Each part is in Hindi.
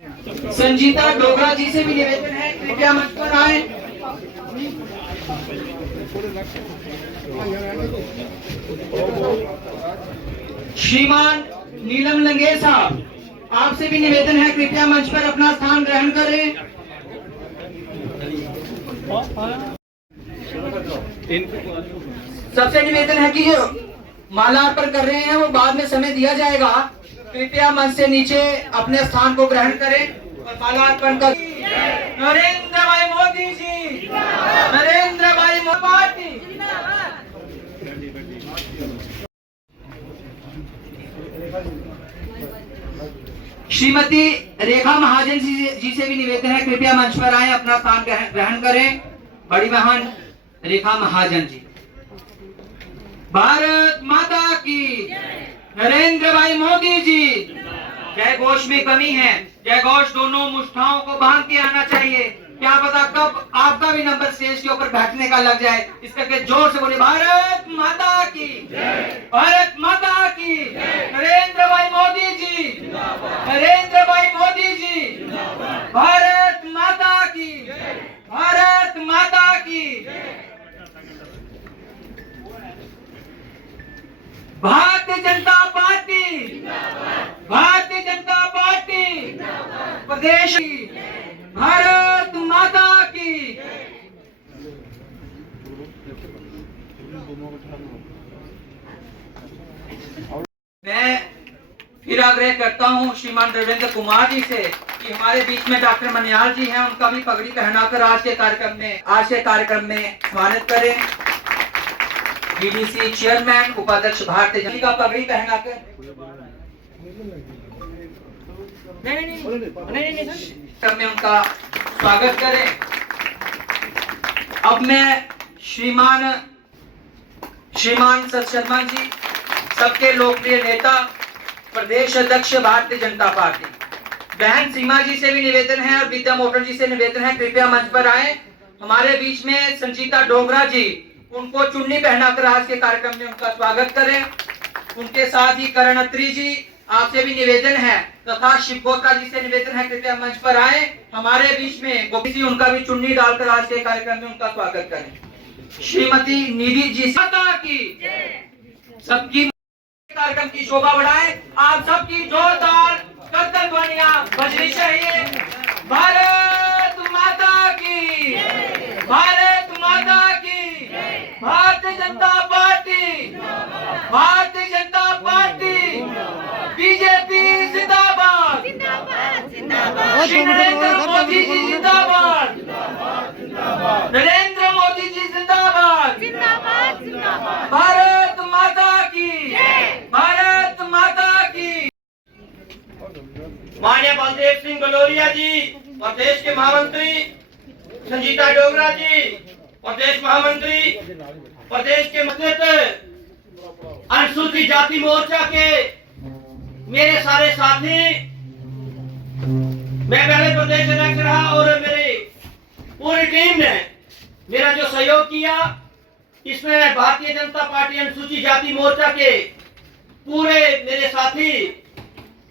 संजीता डोगरा जी से भी निवेदन है, कृपया मंच पर आए। श्रीमान नीलम लंगेर साहब, आपसे भी निवेदन है, कृपया मंच पर अपना स्थान ग्रहण करें। सबसे निवेदन है कि जो माला अर्पण कर रहे हैं वो बाद में समय दिया जाएगा, कृपया मंच से नीचे अपने स्थान को ग्रहण करें और माला अर्पण कर। नरेंद्र भाई मोदी जी, नरेंद्र भाई मोदी। श्रीमती रेखा महाजन जी से भी निवेदन है, कृपया मंच पर आए, अपना स्थान ग्रहण करें। बड़ी बहन रेखा महाजन जी। भारत माता की, नरेंद्र भाई मोदी जी। जय घोष में कमी है, जय घोष दोनों मुष्ठाओं को बांध के आना चाहिए। क्या पता कब आपका भी नंबर स्टेज के ऊपर बैठने का लग जाए। इस करके जोर से बोले भारत माता की, भारत माता की। नरेंद्र भाई मोदी जी, नरेंद्र भाई मोदी जी। भारत माता की, भारत माता की। भारतीय जनता पार्टी, भारतीय जनता पार्टी प्रदेश की, भारत माता की। मैं फिर आग्रह करता हूं श्रीमान देवेंद्र कुमार जी से कि हमारे बीच में डॉक्टर मनियाल जी हैं, उनका भी पगड़ी पहनाकर आज के कार्यक्रम में स्वागत करें। बीडीसी चेयरमैन उपाध्यक्ष भारतीय जनता का पगड़ी पहनाकर में उनका स्वागत करें। अब मैं श्रीमान सत शर्मा जी, सबके लोकप्रिय नेता, प्रदेश अध्यक्ष भारतीय जनता पार्टी, बहन सीमा जी से भी निवेदन है और विद्या मोटर जी से निवेदन है, कृपया मंच पर आए। हमारे बीच में संजीता डोगरा जी, उनको चुन्नी पहनाकर आज के कार्यक्रम में उनका स्वागत करें। उनके साथ ही करण अत्री जी, आपसे भी निवेदन है, तथा शिवगोत्रा जी से निवेदन है, कृपया मंच पर आए। हमारे बीच में गोपी जी, उनका भी चुन्नी डालकर आज के कार्यक्रम में उनका स्वागत करें। श्रीमती निधि जी की सबकी कार्यक्रम की शोभा बढ़ाए। आप सबकी जोरदार करतल ध्वनियां बजनी चाहिए। भारत माता की, भारत माता की। Bharatiya Janata party, Bharatiya Janata party, BJP जिंदाबाद, श्री नरेंद्र मोदी जी जिंदाबाद, नरेंद्र मोदी जी जिंदाबाद, भारत माता की, भारत माता की। माननीय बलदेव सिंह गलोरिया जी, प्रदेश के महामंत्री, संजीता डोगरा जी, प्रदेश महामंत्री, प्रदेश के अनुसूचित जाति मोर्चा के मेरे सारे साथी, मैं पहले प्रदेश अध्यक्ष रहा और मेरी पूरी टीम ने मेरा जो सहयोग किया, इसमें भारतीय जनता पार्टी अनुसूचित जाति मोर्चा के पूरे मेरे साथी,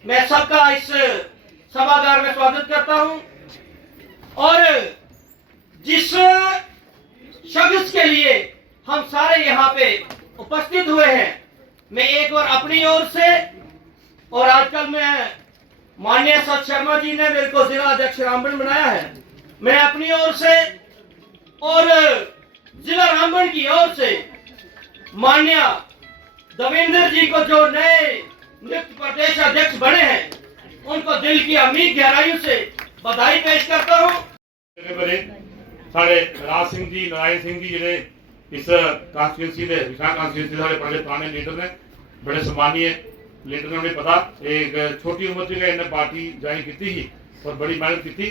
मैं सबका इस सभागार में स्वागत करता हूं। और जिस शख्स के लिए हम सारे यहाँ पे उपस्थित हुए हैं, मैं एक बार अपनी ओर से, और आजकल मैं माननीय सत शर्मा जी ने मेरे को जिला अध्यक्ष रामबन बनाया है, मैं अपनी ओर से और जिला रामबन की ओर से माननीय देवेंद्र जी को जो नए नियुक्त प्रदेश अध्यक्ष बने हैं, उनको दिल की अमीर गहराइयों से बधाई पेश करता हूँ। साढ़े राज सिंह जी, नारायण सिंह जी जिहड़े इस कांस्टिट्यूंसी दे विशाल कांस्टिट्यूंसी दे साढ़े बड़े पुराने लीडर ने, बड़े सम्मानीय लीडर ने। उन्हें पता एक छोटी उम्र च इन्हें पार्टी ज्वाइन की थी और बड़ी मेहनत की थी।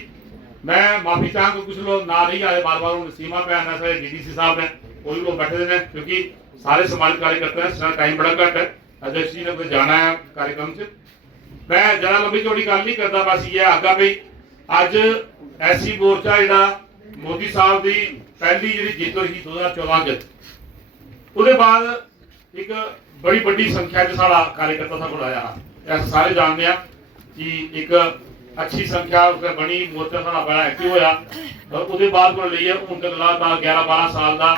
मैं माफी चाहूँगा, कुछ लोग ना नहीं आए बार बार, सीमा पे आना सारे डीडीसी साहब ने, कोई लोग बैठे हैं क्योंकि सारे समाज कार्यकर्ता हैं, टाइम बड़ा घट है, अध्यक्ष जी ने जाना है कार्यक्रम से। मैं जरा लंबी चौड़ी गल नहीं करता, बस ये आगा भी अज ऐसी मोर्चा जो मोदी साहब की पहली जी जीत हुई 2014 उसके बाद एक बड़ी बड़ी संख्या च साड़ा कार्यकर्ता साढ़े को आया। ऐसा सारे जानते हैं कि एक अच्छी संख्या बनी, मोर्चा साढ़ा बड़ा एक्टिव होया और उसके बाद को लिए हूं तक लगातार 11-12 साल का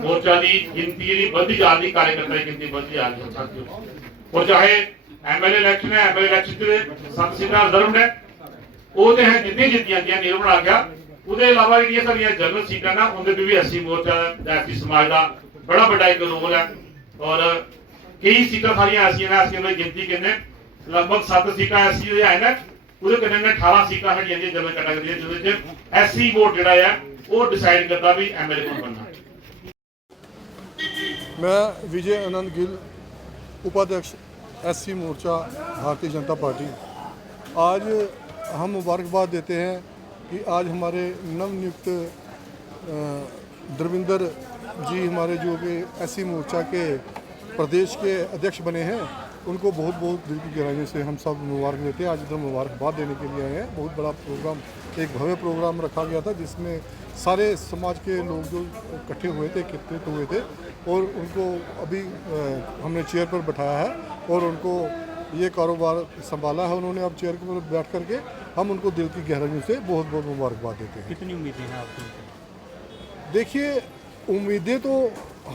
मोर्चा की गिनती जी बढ़ती जा रही, कार्यकर्ता की गिनती बढ़ती जा रही है साथियों। और चाहे एमएलए इलेक्शन है, एमएलए इलेक्शन 7 सीटां रिजर्व ने, वो है जितनी जीतियां गया नीरव बना गया। उसके अलावा जी सारियां जनरल सीटां ना उनके भी एससी मोर्चा एससी समाज का बड़ा बड़ा एक रोल है। और कई सीटां सारियां ऐसी ने, ऐसी गिनती किन्ने लगभग 7 सीटां एससी है ना, ਉਹਦੇ ਕਨੇ 18 ਸੀਟਾਂ ਹੈਗੀਆਂ ਜੀ ਜਨਰਲ ਕੈਟਾਗਰੀ ਦੇ, ਜਿਹਦੇ ਵਿੱਚ ਐਸਸੀ ਵੋਟ ਜਿਹੜਾ ਹੈ ਉਹ ਡਿਸਾਈਡ ਕਰਦਾ ਵੀ ਐਮਐਲਏ ਕੌਣ ਬਣਨਾ। मैं विजय आनंद गिल, उपाध्यक्ष एससी मोर्चा भारतीय जनता पार्टी। आज हम मुबारकबाद देते हैं कि आज हमारे नवनियुक्त धर्मेंद्र जी हमारे जो कि एससी मोर्चा के प्रदेश के अध्यक्ष बने हैं, उनको बहुत बहुत दिल की गहराइयों से हम सब मुबारक देते हैं। आज इधर मुबारकबाद देने के लिए आए हैं। बहुत बड़ा प्रोग्राम, एक भव्य प्रोग्राम रखा गया था जिसमें सारे समाज के लोग जो इकट्ठे हुए थे, एकत्रित हुए थे और उनको अभी हमने चेयर पर बैठाया है और उनको ये कारोबार संभाला है उन्होंने। अब चेयर पर बैठ करके हम उनको दिल की गहराइयों से बहुत बहुत मुबारकबाद देते हैं। कितनी उम्मीदें हैं आपको? देखिए, उम्मीदें तो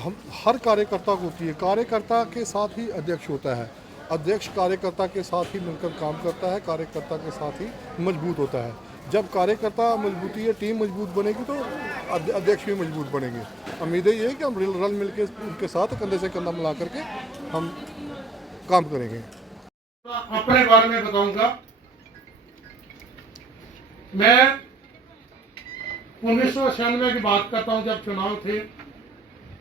हम हर कार्यकर्ता को होती है। कार्यकर्ता के साथ ही अध्यक्ष होता है, अध्यक्ष कार्यकर्ता के साथ ही मिलकर काम करता है, कार्यकर्ता के साथ ही मजबूत होता है। जब कार्यकर्ता मजबूती है, टीम मजबूत बनेगी तो अध्यक्ष भी मजबूत बनेंगे। उम्मीदें ये है कि हम रल मिल के उनके साथ कंधे से कंधा मिला करके हम काम करेंगे। अपने बारे में बताऊंगा। मैं 1996 की बात करता हूं, जब चुनाव थे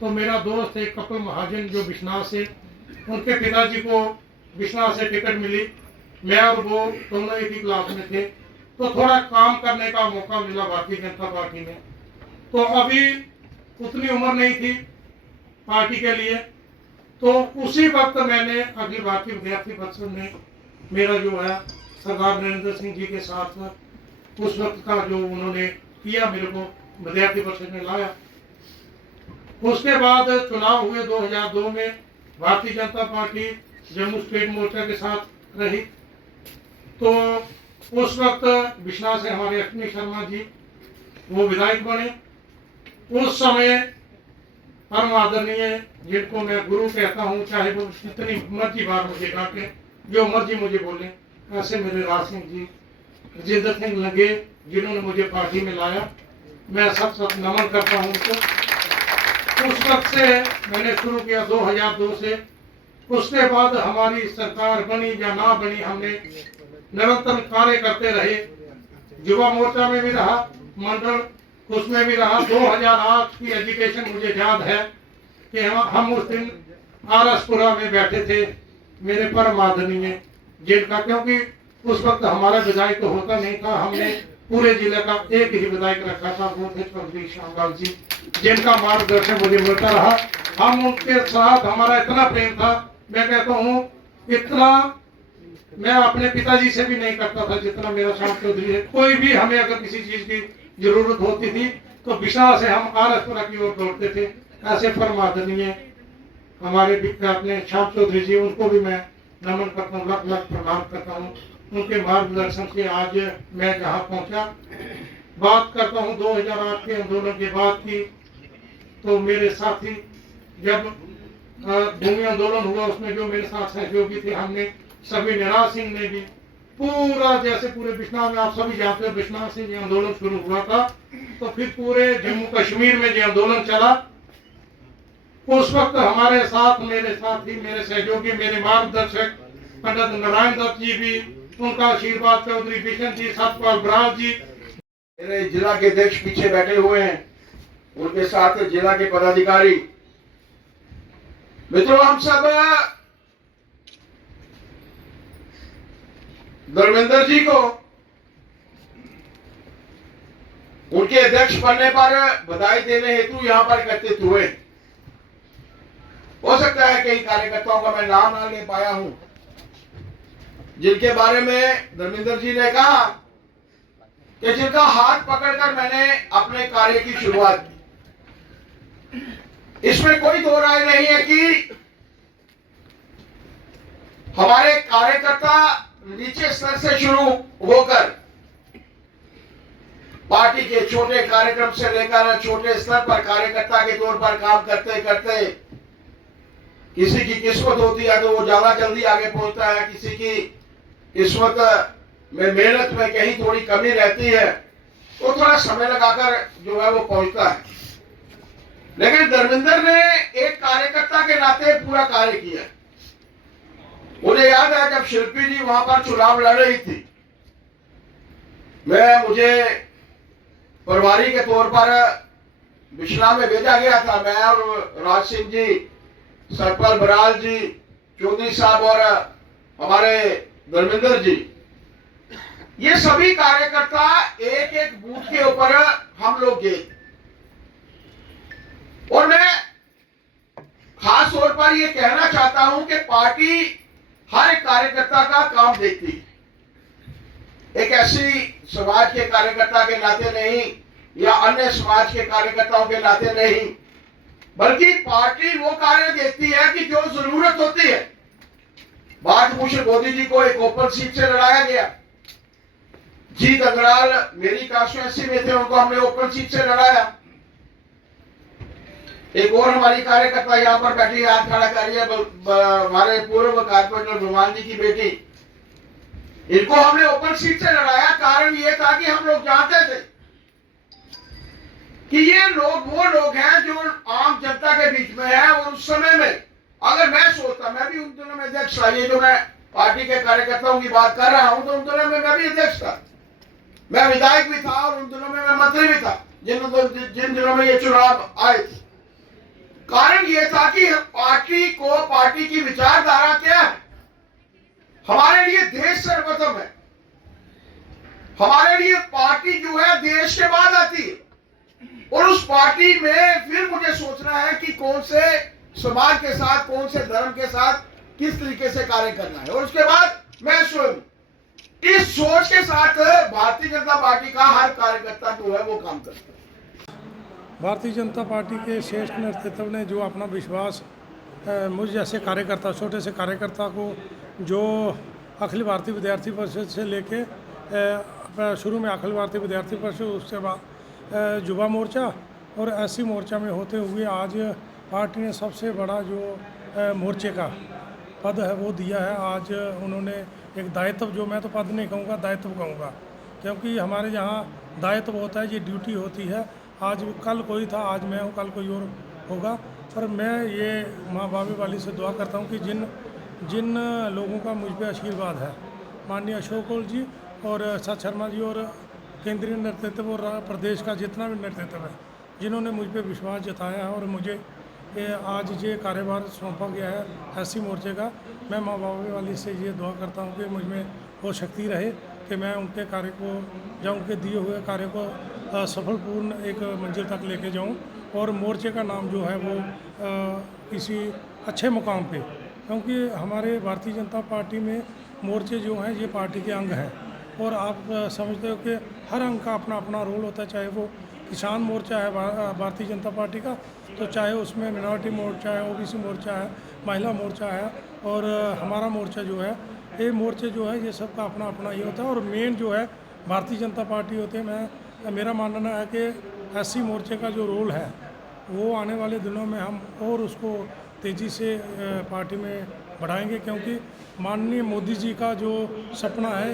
तो मेरा दोस्त एक कपिल महाजन जो बिश्नाह से, उनके पिताजी को बिश्नाह से टिकट मिली। मैं और वो दोनों एक ही क्लास में थे, तो थोड़ा काम करने का मौका मिला भारतीय जनता पार्टी में। तो अभी उतनी उम्र नहीं थी पार्टी के लिए, तो उसी वक्त मैंने अखिल भारतीय विद्यार्थी परिषद में मेरा जो है सरदार नरेंद्र सिंह जी के साथ उस वक्त का जो उन्होंने किया, मेरे को विद्यार्थी परिषद में लाया। उसके बाद चुनाव हुए 2002 में, भारतीय जनता पार्टी जम्मू स्टेट मोर्चा के साथ रही। तो उस वक्त बिश्नाह से हमारे अश्विनी शर्मा जी वो विधायक बने। उस समय परम आदरणीय, जिनको मैं गुरु कहता हूँ, चाहे वो जितनी मर्जी बार मुझे डांटे, जो मर्जी मुझे बोले, ऐसे मेरे राज सिंह जी, राजेंद्र सिंह लगे, जिन्होंने मुझे पार्टी में लाया, मैं सब नमन करता हूँ उनको। उस वक्त से मैंने शुरू किया 2002 से। उसके बाद हमारी सरकार बनी या ना बनी, हमने निरंतर कार्य करते रहे। युवा मोर्चा में भी रहा, मंडल उसमें भी रहा। 2008 की एजुकेशन मुझे याद है कि हम उस दिन आरसपुरा में बैठे थे, मेरे परम आदरणीय जिनका, क्योंकि उस वक्त हमारा विधायक तो होता नहीं था, हमने पूरे जिले का एक ही विधायक रखा था, वो थे चौधरी श्यामलाल जी, जिनका मार्गदर्शन मुझे मिलता रहा। हम उनके साथ, हमारा इतना प्रेम था, मैं कहता हूँ इतना मैं अपने पिताजी से भी नहीं करता था जितना मेरा श्याम चौधरी है। कोई भी हमें अगर किसी चीज की जरूरत होती थी तो बिश्नाह से हम आरसपुरा की ओर दौड़ते थे। ऐसे परमादरणीय हमारे अपने श्याम चौधरी जी, उनको भी मैं नमन करता हूँ, लख लख प्रणाम करता हूँ। उनके मार्गदर्शन से आज मैं जहाँ पहुँचा। बात करता हूँ 2008 के आंदोलन के बाद की, तो मेरे साथी, जब भूमि आंदोलन हुआ उसमें जो मेरे साथ सहयोगी थे, हमने सभी, निराज सिंह ने भी पूरा, जैसे पूरे बिश्नाह में आप सभी जानते हैं, बिश्नाह से ये आंदोलन शुरू हुआ था, तो फिर पूरे जम्मू कश्मीर में ये आंदोलन चला। उस वक्त हमारे साथ, मेरे साथी, मेरे सहयोगी, मेरे मार्गदर्शक पंडित नारायण दत्त जी भी, उनका आशीर्वाद, चौधरी बिशन जी, सतपाल बराज जी, मेरे जिला के अध्यक्ष पीछे बैठे हुए हैं, उनके साथ जिला के पदाधिकारी। मित्रों, हम सब धर्मेंद्र जी को उनके अध्यक्ष बनने पर बधाई देने हेतु यहाँ पर एकत्रित हुए। हो सकता है कई कार्यकर्ताओं का मैं नाम ना ले पाया हूं, जिनके बारे में धर्मेंद्र जी ने कहा कि जिनका हाथ पकड़कर मैंने अपने कार्य की शुरुआत की। इसमें कोई दो राय नहीं है कि हमारे कार्यकर्ता नीचे स्तर से शुरू होकर पार्टी के छोटे कार्यक्रम से लेकर छोटे स्तर पर कार्यकर्ता के तौर पर काम करते करते किसी की किस्मत होती है तो वो ज्यादा जल्दी आगे पहुंचता है, किसी की किस्मत में मेहनत में कहीं थोड़ी कमी रहती है तो थोड़ा समय लगाकर जो है वो पहुंचता है। लेकिन धर्मेंद्र ने एक कार्यकर्ता के नाते पूरा कार्य किया। मुझे याद है जब शिल्पी जी वहां पर चुनाव लड़ रही थी, मुझे प्रभारी के तौर पर बिश्ना में भेजा गया था। मैं और राज सिंह जी, सतपाल बराल जी, चौधरी साहब और हमारे धर्मेंद्र जी, ये सभी कार्यकर्ता एक एक बूथ के ऊपर हम लोग गए और मैं खास तौर पर ये कहना चाहता हूं कि पार्टी हर एक कार्यकर्ता का काम देखती है। एक ऐसी समाज के कार्यकर्ता के नाते नहीं या अन्य समाज के कार्यकर्ताओं के नाते नहीं, बल्कि पार्टी वो कार्य देखती है कि जो जरूरत होती है। भारत मोदी जी को एक ओपन सीट से लड़ाया गया। जीत अग्रवाल मेरी कॉन्स्टिट्यूएंसी में थे, उनको हमने ओपन सीट से लड़ाया। एक और हमारी कार्यकर्ता यहाँ पर बैठी हाथ खड़ा कर रही है, हमारे पूर्व कारपोरेटर भगवान जी की बेटी, इनको हमने ओपन सीट से लड़ाया। कारण ये था कि हम लोग जानते थे कि ये लोग वो लोग हैं जो आम जनता के बीच में है। और उस समय में अगर मैं सोचता, मैं भी उन दिनों में अध्यक्ष था, ये जो मैं पार्टी के कार्यकर्ताओं की बात कर रहा हूं तो उन दिनों में मैं भी अध्यक्ष था, मैं विधायक भी था और उन दिनों में मैं मंत्री भी था जिन दिनों में ये चुनाव आए थे। कारण ये था कि पार्टी की विचारधारा क्या है। हमारे लिए देश सर्वप्रथम है, हमारे लिए पार्टी जो है देश के बाद आती है। और उस पार्टी में फिर मुझे सोचना है कि कौन से समाज के साथ, कौन से धर्म के साथ किस तरीके से कार्य करना है। और उसके बाद मैं स्वयं इस सोच के साथ भारतीय जनता पार्टी का हर कार्यकर्ता जो है वो काम करता है। भारतीय जनता पार्टी के श्रेष्ठ नेतृत्व ने जो अपना विश्वास मुझ जैसे कार्यकर्ता, छोटे से कार्यकर्ता को, जो अखिल भारतीय विद्यार्थी परिषद से लेके शुरू में अखिल भारतीय विद्यार्थी परिषद, उसके बाद युवा मोर्चा और एससी मोर्चा में होते हुए आज पार्टी ने सबसे बड़ा जो मोर्चे का पद है वो दिया है। आज उन्होंने एक दायित्व, जो मैं तो पद नहीं कहूँगा, दायित्व कहूँगा, क्योंकि हमारे यहाँ दायित्व होता है, ये ड्यूटी होती है। आज कल कोई था, आज मैं हूँ, कल कोई और होगा। पर मैं ये माँ बाबी वाली से दुआ करता हूँ कि जिन लोगों का मुझ पर आशीर्वाद है, माननीय अशोक कौल जी और सत शर्मा जी और केंद्रीय नेतृत्व और प्रदेश का जितना भी नेतृत्व है, जिन्होंने मुझ पर विश्वास जताया है और मुझे आज ये कार्यभार सौंपा गया है एससी मोर्चे का, मैं माँ बाबी वाली से ये दुआ करता हूँ कि मुझ में वो शक्ति रहे कि मैं उनके कार्य को या उनके दिए हुए कार्य को सफलपूर्ण एक मंजिल तक लेके जाऊं और मोर्चे का नाम जो है वो किसी अच्छे मुकाम पे, क्योंकि हमारे भारतीय जनता पार्टी में मोर्चे जो हैं ये पार्टी के अंग हैं। और आप समझते हो कि हर अंग का अपना अपना रोल होता है, चाहे वो किसान मोर्चा है भारतीय जनता पार्टी का, तो चाहे उसमें मिनॉरिटी मोर्चा है, ओबीसी मोर्चा है, महिला मोर्चा है और हमारा मोर्चा जो है, ये मोर्चे जो है ये सबका अपना अपना ये होता है। और मेन जो है भारतीय जनता पार्टी होते हैं। मेरा मानना है कि एससी मोर्चे का जो रोल है वो आने वाले दिनों में हम और उसको तेज़ी से पार्टी में बढ़ाएंगे, क्योंकि माननीय मोदी जी का जो सपना है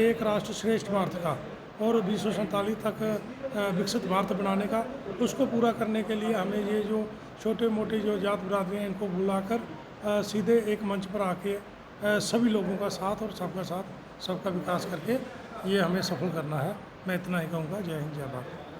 एक राष्ट्र श्रेष्ठ भारत का और 2047 तक विकसित भारत बनाने का, उसको पूरा करने के लिए हमें ये जो छोटे मोटे जो जात बिरादरी हैं इनको बुलाकर सीधे एक मंच पर आके सभी लोगों का साथ और सबका साथ, सबका विकास करके ये हमें सफल करना है। मैं इतना ही कहूँगा। जय हिंद, जय भारत।